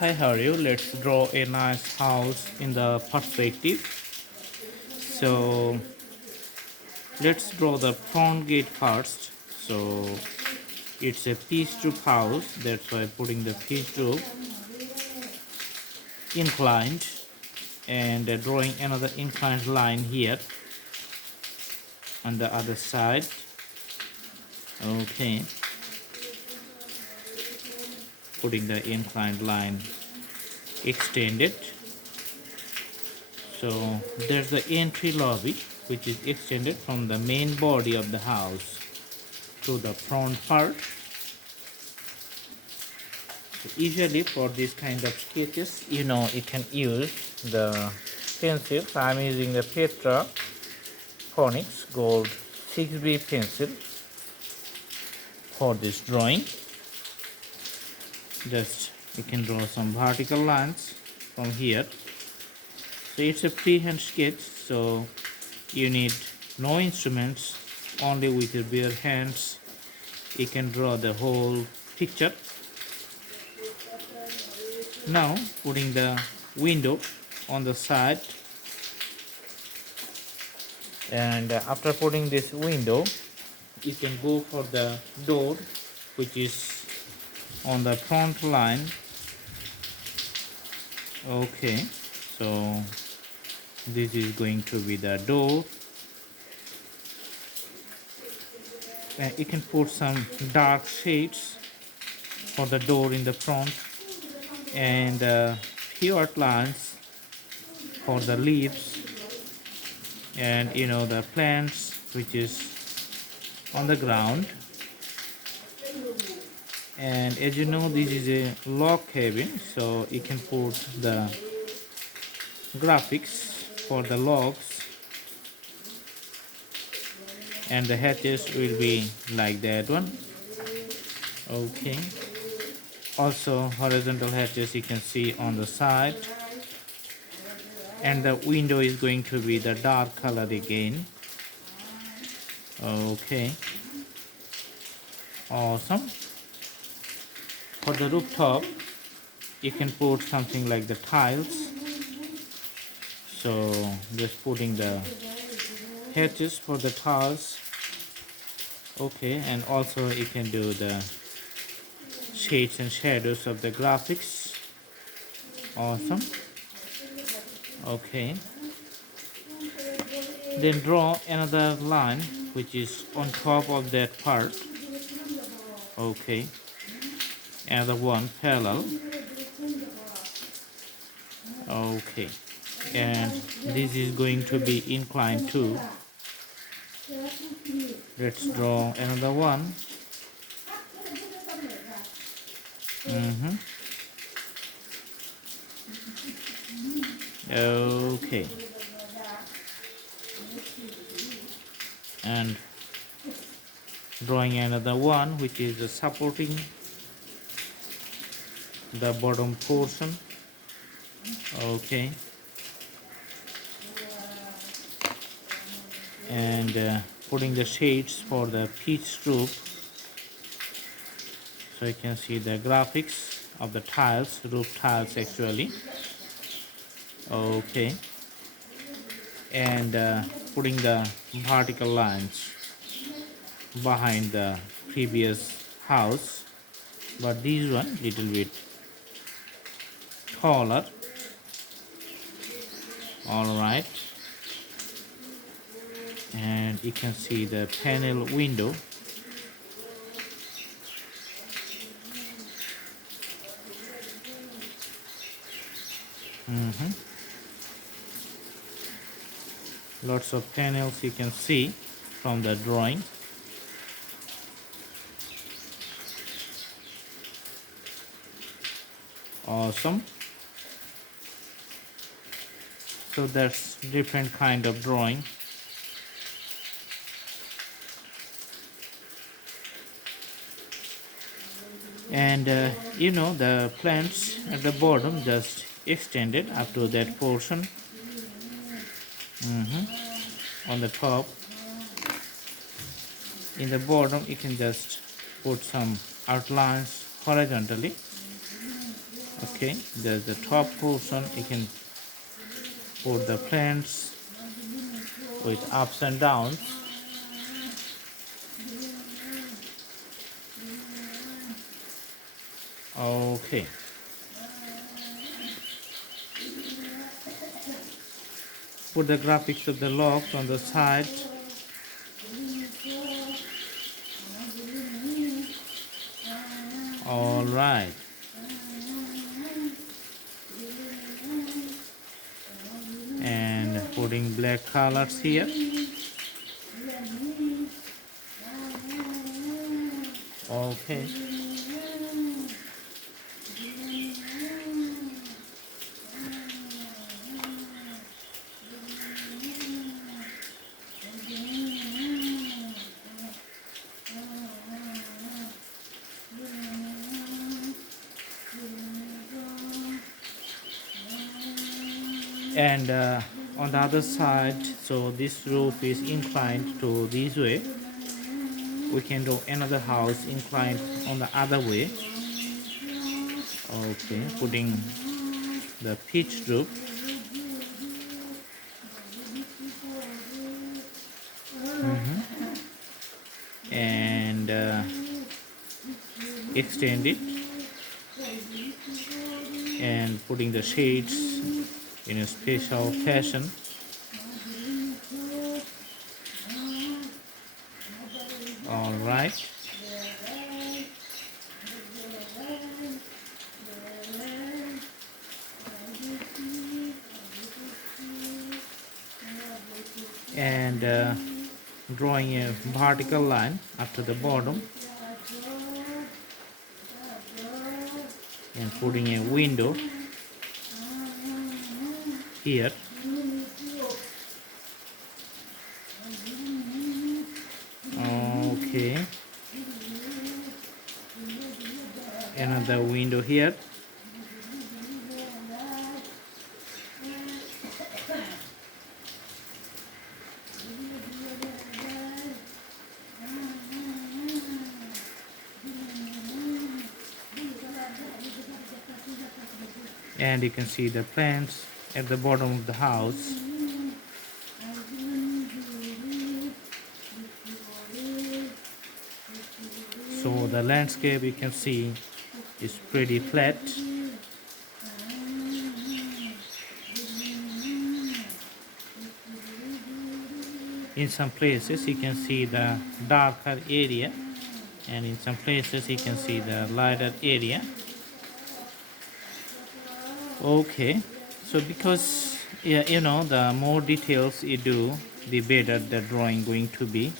Hi, how are you? Let's draw a nice house in the perspective. So let's draw the front gate first. So it's a pitched roof house. That's why putting the pitched roof inclined and drawing another inclined line here on the other side. Okay, putting the inclined line extended. So there's the entry lobby, which is extended from the main body of the house to the front part. So usually for this kind of sketches, you can use the pencils. I'm using the Petra Phonics Gold 6B pencil for this drawing. Just you can draw some vertical lines from here. So it's a freehand sketch, so you need no instruments, only with your bare hands you can draw the whole picture. Now putting the window on the side, and after putting this window you can go for the door, which is on the front line. Okay, so this is going to be the door, and you can put some dark shades for the door in the front, and few outlines for the leaves, and the plants which is on the ground. And as you know, this is a log cabin, so you can put the graphics for the logs, and the hatches will be like that one. Okay, also horizontal hatches you can see on the side, and the window is going to be the dark color again. Okay, awesome. For the rooftop you can put something like the tiles, so just putting the hatches for the tiles. Okay, and also you can do the shades and shadows of the graphics. Awesome. Okay, then draw another line which is on top of that part. Okay, another one parallel. Okay, and this is going to be inclined too. Let's draw another one. Okay, and drawing another one which is supporting the bottom portion. Okay, and putting the shades for the peach roof, so you can see the graphics of the tiles, roof tiles actually. Okay, and putting the vertical lines behind the previous house, but this one little bit taller. All right, and you can see the panel window. Lots of panels you can see from the drawing. Awesome. So that's different kind of drawing. And the plants at the bottom just extended up to that portion. On the top, in the bottom you can just put some outlines horizontally. Okay, there's the top portion. You can put the plants with ups and downs. Okay, put the graphics of the logs on the side. All right, and putting black colors here. Okay, and on the other side, so this roof is inclined to this way. We can do another house inclined on the other way. Okay, putting the pitch roof. And extend it and putting the shades in a special fashion. All right, and drawing a vertical line up to the bottom and putting a window here. Okay, another window here. And you can see the plants at the bottom of the house. So the landscape, you can see, is pretty flat. In some places you can see the darker area, and in some places you can see the lighter area. Okay, so because, yeah, you know, the more details you do, the better the drawing going to be.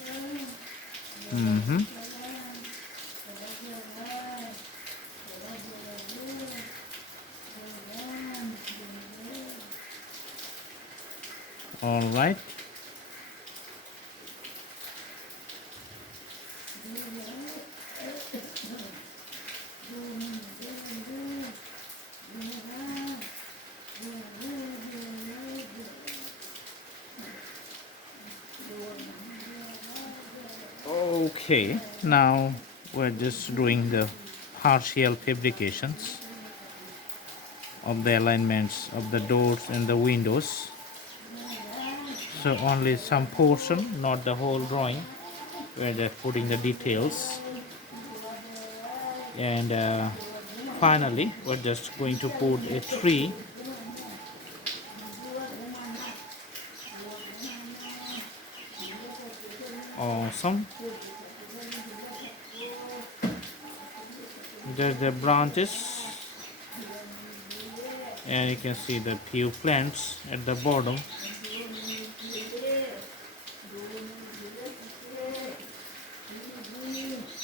All right, okay, now we're just doing the partial fabrications of the alignments of the doors and the windows. So only some portion, not the whole drawing, where they're putting the details. And finally, we're just going to put a tree. Awesome. There's the branches, and you can see the few plants at the bottom.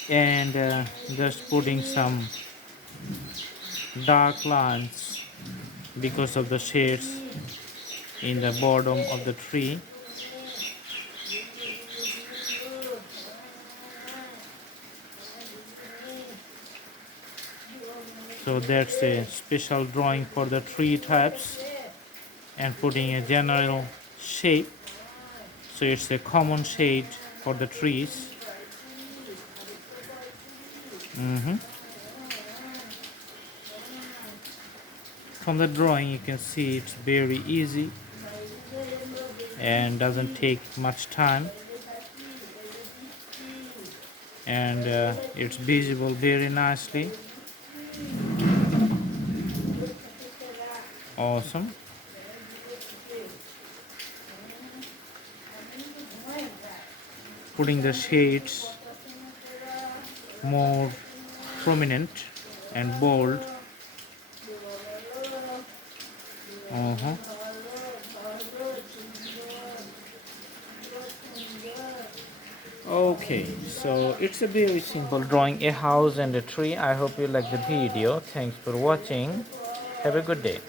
And just putting some dark lines because of the shades in the bottom of the tree. So that's a special drawing for the tree types, and putting a general shape, so it's a common shade for the trees. from the drawing you can see it's very easy and doesn't take much time, and it's visible very nicely. Awesome. Putting the shades more prominent and bold. Okay, so it's a very simple drawing a house and a tree. I hope you like the video. Thanks for watching. Have a good day.